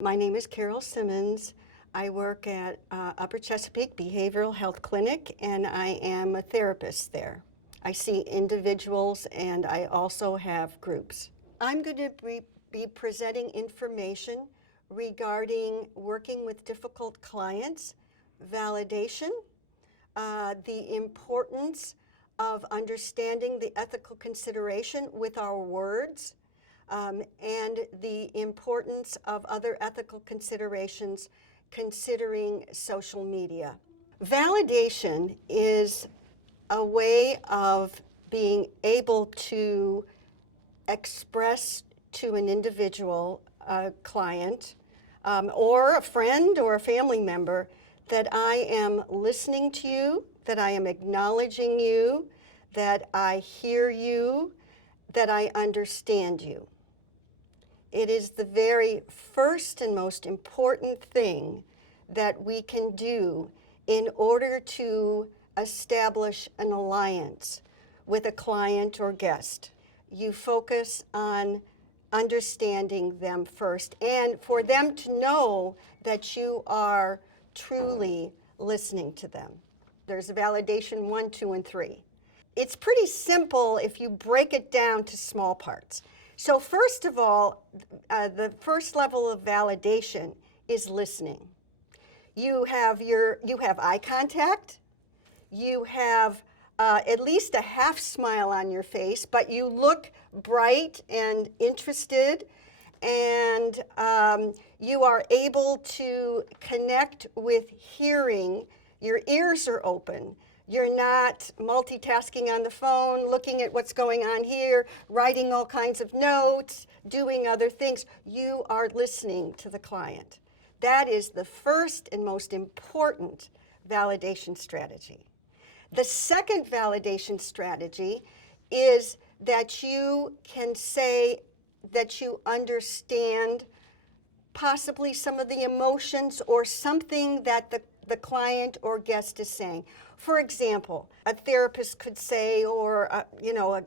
My name is Carol Simmons. I work at Upper Chesapeake Behavioral Health Clinic, and I am a therapist there. I see individuals, and I also have groups. I'm going to be presenting information regarding working with difficult clients, validation, the importance of understanding the ethical consideration with our words, and the importance of other ethical considerations considering social media. Validation is a way of being able to express to an individual, a client, or a friend or a family member that I am listening to you, that I am acknowledging you, that I hear you, that I understand you. It is the very first and most important thing that we can do in order to establish an alliance with a client or guest. You focus on understanding them first, and for them to know that you are truly listening to them. There's validation 1, 2, and 3. It's pretty simple if you break it down to small parts. So first of all, the first level of validation is listening. You have eye contact. You have at least a half smile on your face, but you look bright and interested, and you are able to connect with hearing. Your ears are open. You're not multitasking on the phone, looking at what's going on here, writing all kinds of notes, doing other things. You are listening to the client. That is the first and most important validation strategy. The second validation strategy is that you can say that you understand possibly some of the emotions or something that the client or guest is saying. For example, a therapist could say, or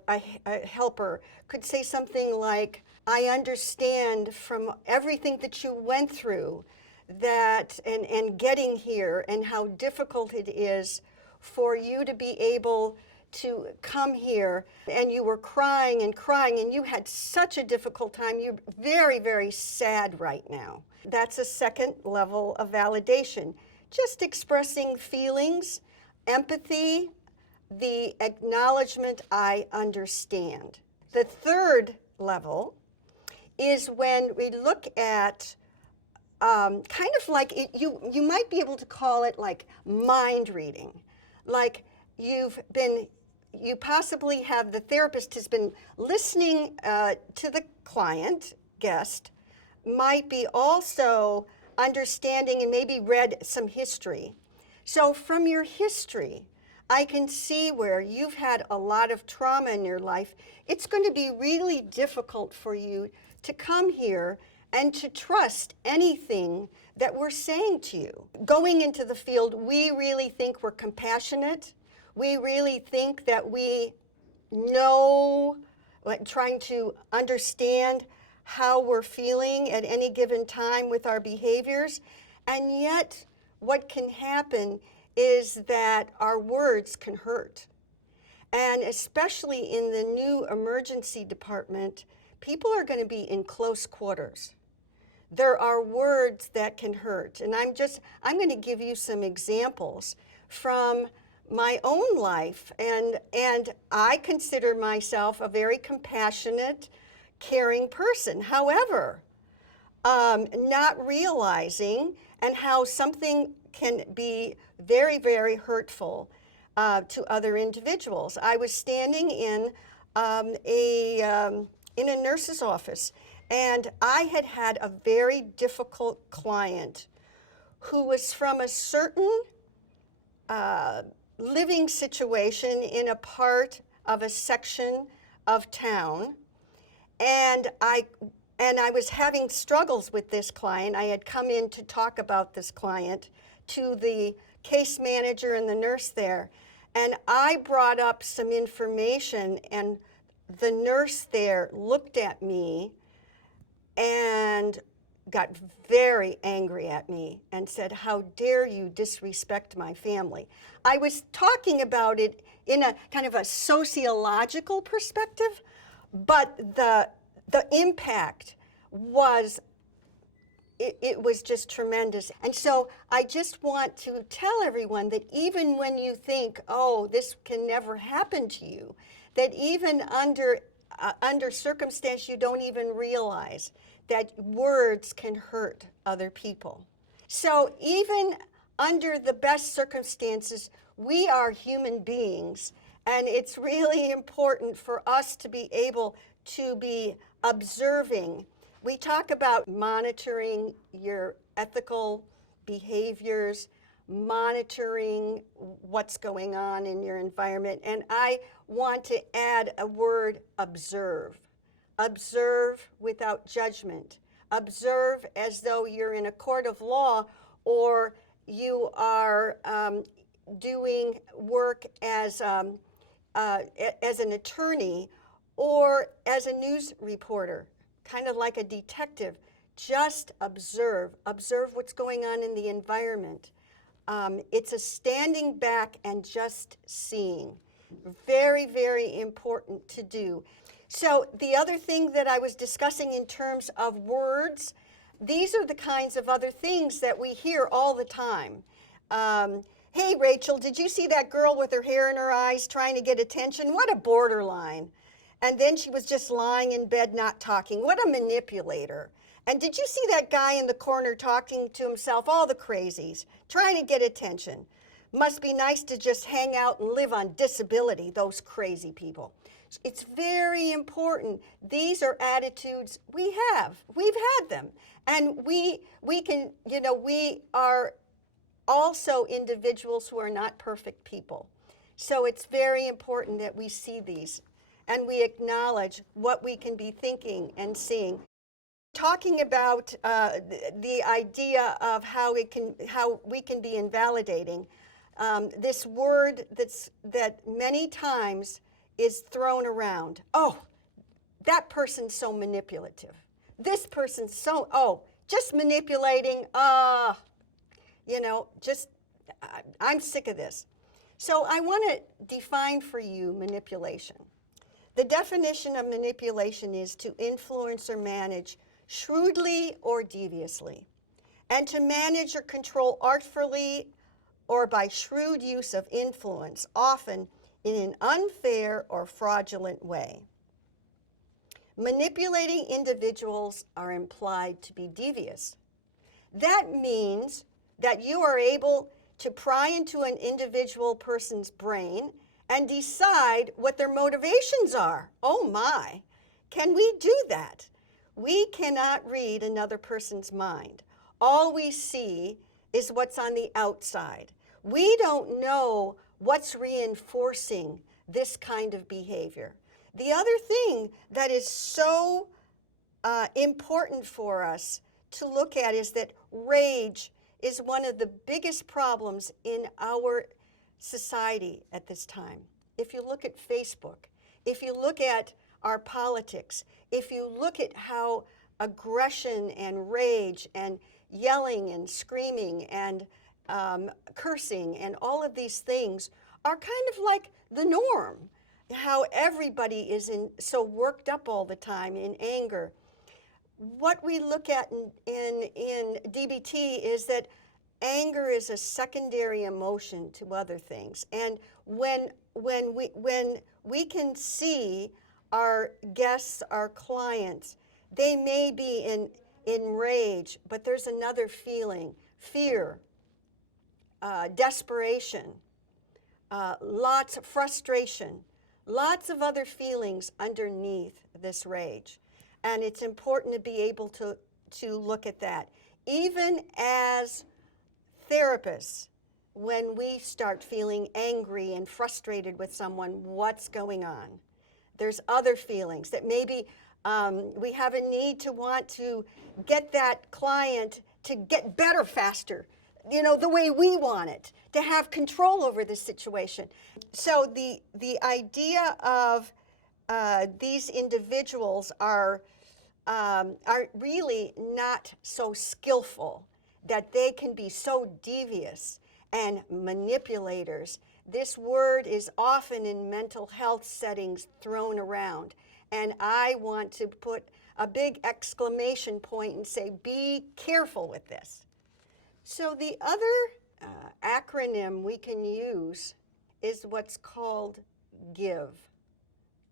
a helper could say something like, I understand from everything that you went through that and getting here and how difficult it is for you to be able to come here, and you were crying and you had such a difficult time. You're very, very sad right now. That's a second level of validation. Just expressing feelings, empathy, the acknowledgement, I understand. The third level is when we look at kind of like you might be able to call it like mind reading. Like you possibly have, the therapist has been listening to the client, guest, might be also understanding and maybe read some history. So from your history, I can see where you've had a lot of trauma in your life. It's going to be really difficult for you to come here and to trust anything that we're saying to you. Going into the field, we really think we're compassionate. We really think that we know, like, trying to understand how we're feeling at any given time with our behaviors. And yet, what can happen is that our words can hurt. And especially in the new emergency department, people are going to be in close quarters. There are words that can hurt. And I'm going to give you some examples from my own life. And I consider myself a very compassionate, caring person. However, not realizing and how something can be very, very hurtful to other individuals. I was standing in a nurse's office, and I had a very difficult client who was from a certain living situation in a part of a section of town, and I was having struggles with this client. I had come in to talk about this client to the case manager and the nurse there, and I brought up some information, and the nurse there looked at me and got very angry at me and said, "How dare you disrespect my family?" I was talking about it in a kind of a sociological perspective, but the impact was it was just tremendous. And so I just want to tell everyone that even when you think, oh, this can never happen to you, that even under circumstance you don't even realize that words can hurt other people. So even under the best circumstances, we are human beings, and it's really important for us to be able to be observing. We talk about monitoring your ethical behaviors, monitoring what's going on in your environment, and I want to add a word, observe. Observe without judgment. Observe as though you're in a court of law, or you are doing work as an attorney or as a news reporter, kind of like a detective. Just observe. Observe what's going on in the environment. It's a standing back and just seeing. Very, very important to do. So the other thing that I was discussing in terms of words, these are the kinds of other things that we hear all the time. Hey, Rachel, did you see that girl with her hair in her eyes trying to get attention? What a borderline. And then she was just lying in bed not talking. What a manipulator. And did you see that guy in the corner talking to himself? All the crazies, trying to get attention. Must be nice to just hang out and live on disability, those crazy people. It's very important. These are attitudes we have. We've had them. And we can, we are also individuals who are not perfect people. So it's very important that we see these and we acknowledge what we can be thinking and seeing. Talking about the idea of how we can be invalidating, this word that many times is thrown around. Oh, that person's so manipulative. This person's just manipulating. I'm sick of this. So I want to define for you manipulation. The definition of manipulation is to influence or manage shrewdly or deviously, and to manage or control artfully or by shrewd use of influence, often in an unfair or fraudulent way. Manipulating individuals are implied to be devious. That means that you are able to pry into an individual person's brain and decide what their motivations are. Oh my, can we do that? We cannot read another person's mind. All we see is what's on the outside. We don't know what's reinforcing this kind of behavior. The other thing that is so important for us to look at is that rage is one of the biggest problems in our society at this time. If you look at Facebook, if you look at our politics, if you look at how aggression and rage and yelling and screaming and cursing and all of these things are kind of like the norm, how everybody is so worked up all the time in anger. What we look at in DBT is that anger is a secondary emotion to other things. And when we can see our guests, our clients, they may be in rage, but there's another feeling, fear, desperation, lots of frustration, lots of other feelings underneath this rage. And it's important to be able to look at that. Even as therapists, when we start feeling angry and frustrated with someone, what's going on? There's other feelings that maybe we have a need to want to get that client to get better faster, the way we want it, to have control over the situation. So the idea of these individuals are are really not so skillful, that they can be so devious and manipulators. This word is often in mental health settings thrown around, and I want to put a big exclamation point and say, be careful with this. So the other acronym we can use is what's called GIVE,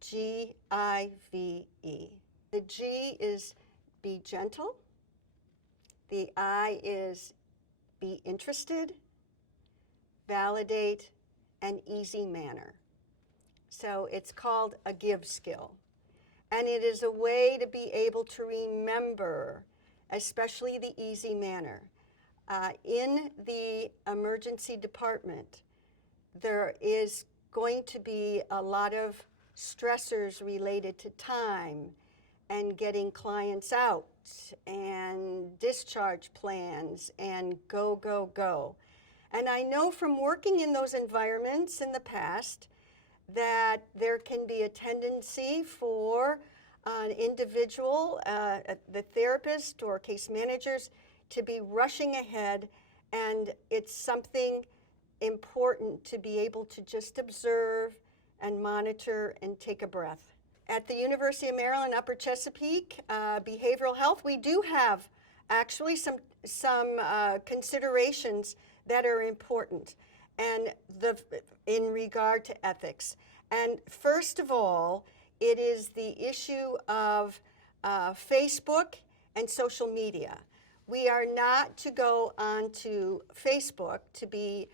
G-I-V-E. The G is be gentle. The I is be interested, validate, and easy manner. So it's called a give skill. And it is a way to be able to remember, especially the easy manner. In the emergency department, there is going to be a lot of stressors related to time and getting clients out and discharge plans and go, go, go. And I know from working in those environments in the past that there can be a tendency for an individual, the therapist or case managers, to be rushing ahead, and it's something important to be able to just observe and monitor and take a breath. At the University of Maryland, Upper Chesapeake, behavioral health, we do have actually some considerations that are important and in regard to ethics. And first of all, it is the issue of Facebook and social media. We are not to go onto Facebook to be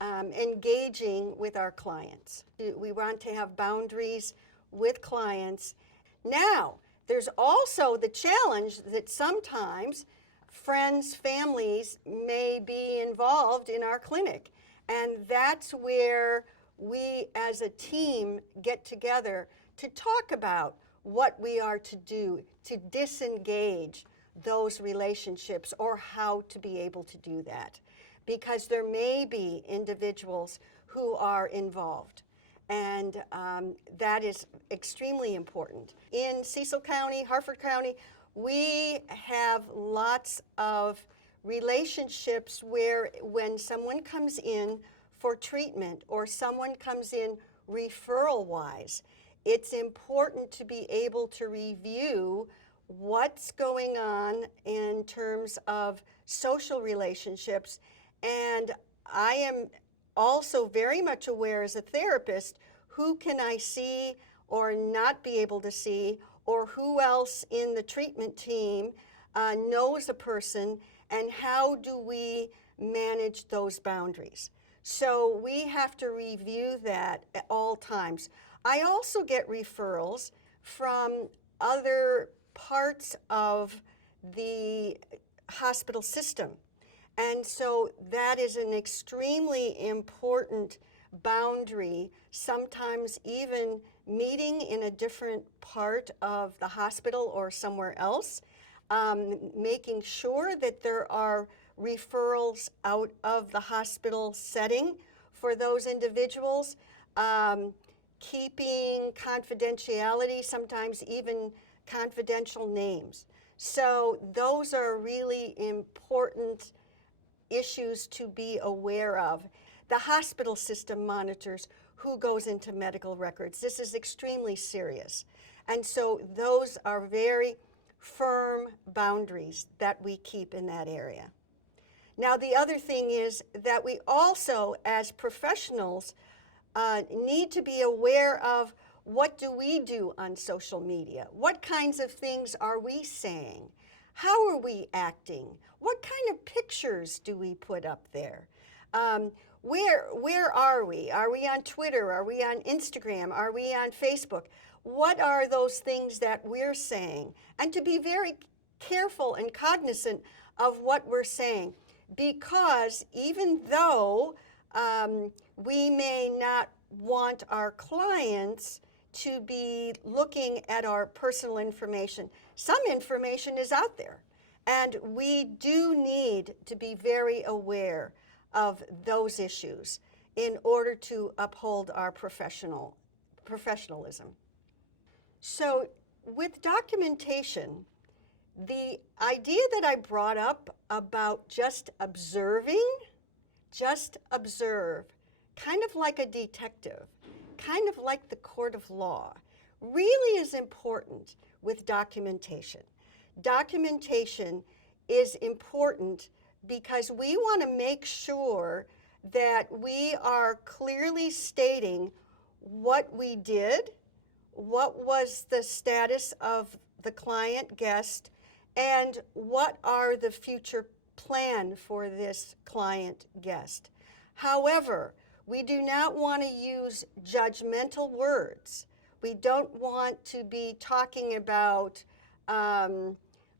engaging with our clients. We want to have boundaries with clients. Now, there's also the challenge that sometimes friends, families may be involved in our clinic. And that's where we as a team get together to talk about what we are to do to disengage those relationships or how to be able to do that. Because there may be individuals who are involved. And that is extremely important. In Cecil County, Harford County, we have lots of relationships where when someone comes in for treatment or someone comes in referral-wise, it's important to be able to review what's going on in terms of social relationships. And I am also very much aware as a therapist, who can I see or not be able to see, or who else in the treatment team knows a person, and how do we manage those boundaries? So we have to review that at all times. I also get referrals from other parts of the hospital system. And so that is an extremely important boundary, sometimes even meeting in a different part of the hospital or somewhere else, making sure that there are referrals out of the hospital setting for those individuals, keeping confidentiality, sometimes even confidential names. So those are really important issues to be aware of. The hospital system monitors who goes into medical records. This is extremely serious. And so those are very firm boundaries that we keep in that area. Now, the other thing is that we also, as professionals, need to be aware of what do we do on social media? What kinds of things are we saying? How are we acting? What kind of pictures do we put up there? Where are we? Are we on Twitter? Are we on Instagram? Are we on Facebook? What are those things that we're saying? And to be very careful and cognizant of what we're saying, because even though we may not want our clients to be looking at our personal information, some information is out there. And we do need to be very aware of those issues in order to uphold our professionalism. So with documentation, The idea that I brought up about just observing, just observe, kind of like a detective, kind of like the court of law, really is important with documentation. Documentation is important because we want to make sure that we are clearly stating what we did, what was the status of the client guest, and what are the future plan for this client guest. However, we do not want to use judgmental words. We don't want to be talking about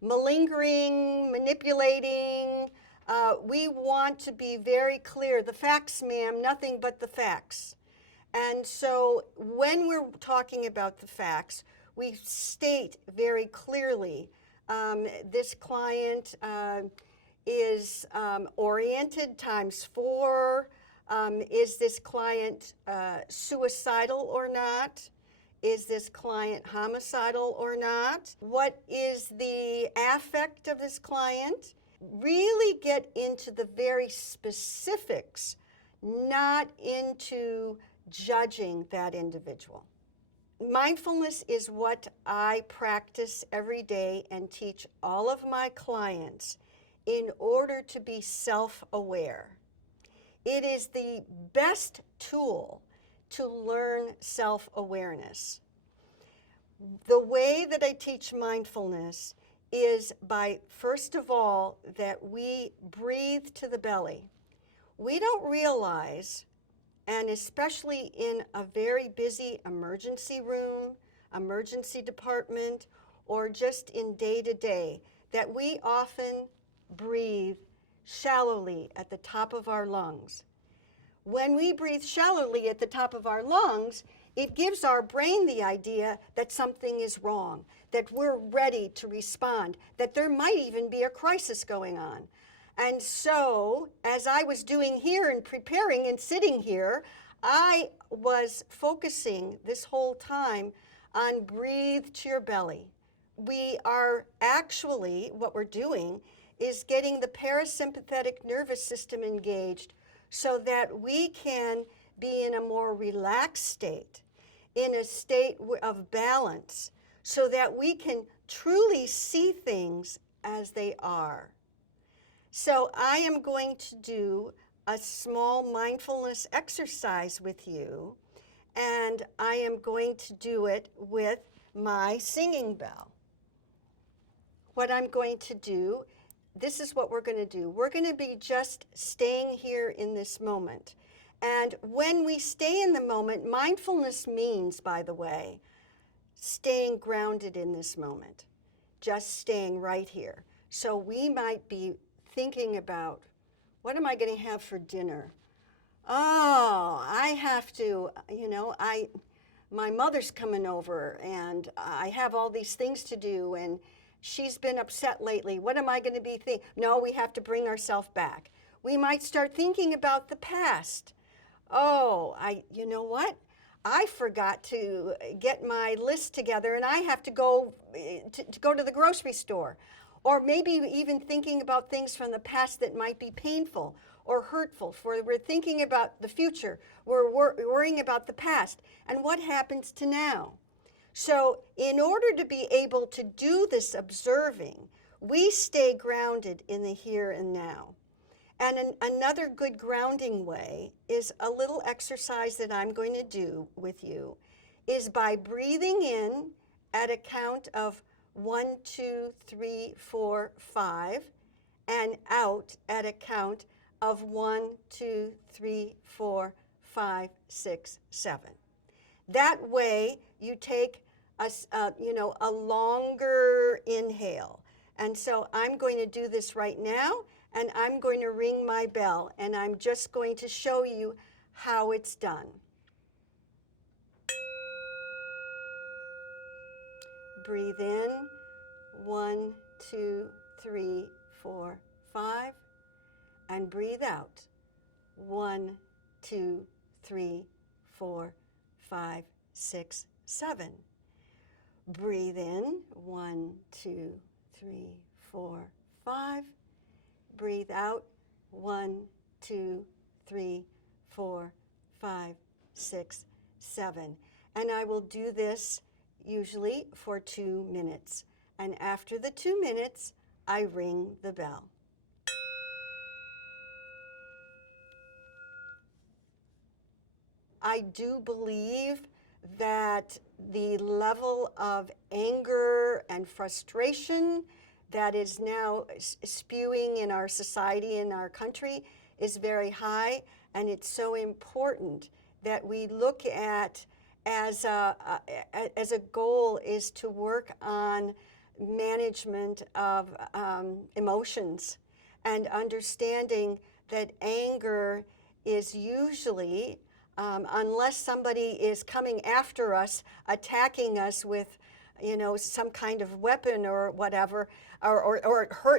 malingering, manipulating. We want to be very clear. The facts, ma'am, nothing but the facts. And so when we're talking about the facts, we state very clearly this client is oriented ×4. Is this client suicidal or not? Is this client homicidal or not? What is the affect of this client? Really get into the very specifics, not into judging that individual. Mindfulness is what I practice every day and teach all of my clients in order to be self-aware. It is the best tool to learn self-awareness. The way that I teach mindfulness is by, first of all, that we breathe to the belly. We don't realize, and especially in a very busy emergency room, emergency department, or just in day-to-day, that we often breathe shallowly at the top of our lungs. When we breathe shallowly at the top of our lungs, it gives our brain the idea that something is wrong, that we're ready to respond, that there might even be a crisis going on. And so, as I was doing here and preparing and sitting here, I was focusing this whole time on breathe to your belly. We are actually, what we're doing is getting the parasympathetic nervous system engaged so that we can be in a more relaxed state, in a state of balance, so that we can truly see things as they are. So I am going to do a small mindfulness exercise with you, and I am going to do it with my singing bell. What I'm going to do, this is what we're going to do. We're going to be just staying here in this moment. And when we stay in the moment, mindfulness means, by the way, staying grounded in this moment, just staying right here. So we might be thinking about, what am I going to have for dinner? Oh, I have to, my mother's coming over and I have all these things to do and she's been upset lately. What am I going to be thinking? No, we have to bring ourselves back. We might start thinking about the past. Oh, you know what? I forgot to get my list together and I have to go to the grocery store. Or maybe even thinking about things from the past that might be painful or hurtful. We're thinking about the future. We're worrying about the past. And what happens to now? So in order to be able to do this observing, we stay grounded in the here and now. And another good grounding way is a little exercise that I'm going to do with you, is by breathing in at a count of 1, 2, 3, 4, 5, and out at a count of 1, 2, 3, 4, 5, 6, 7. That way you take a longer inhale. And so I'm going to do this right now, and I'm going to ring my bell, and I'm just going to show you how it's done. Breathe in, 1, 2, 3, 4, 5, and breathe out, 1, 2, 3, 4, 5, 6, 7. Breathe in, 1, 2, 3, 4, 5. Breathe out. 1, 2, 3, 4, 5, 6, 7. And I will do this usually for 2 minutes. And after the 2 minutes, I ring the bell. I do believe that the level of anger and frustration that is now spewing in our society, in our country, is very high, and it's so important that we look at as a goal is to work on management of emotions and understanding that anger is usually, unless somebody is coming after us, attacking us with, some kind of weapon or whatever, or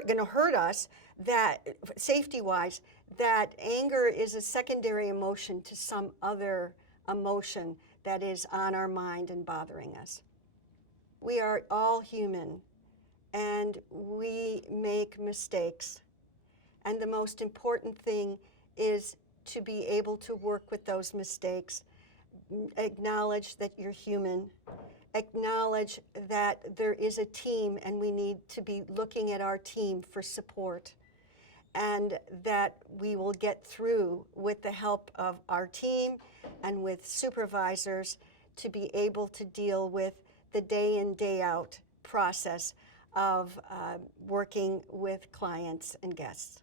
going to hurt us, that safety-wise, that anger is a secondary emotion to some other emotion that is on our mind and bothering us. We are all human, and we make mistakes. And the most important thing is to be able to work with those mistakes, acknowledge that you're human, acknowledge that there is a team and we need to be looking at our team for support, and that we will get through with the help of our team and with supervisors to be able to deal with the day in, day out process of working with clients and guests.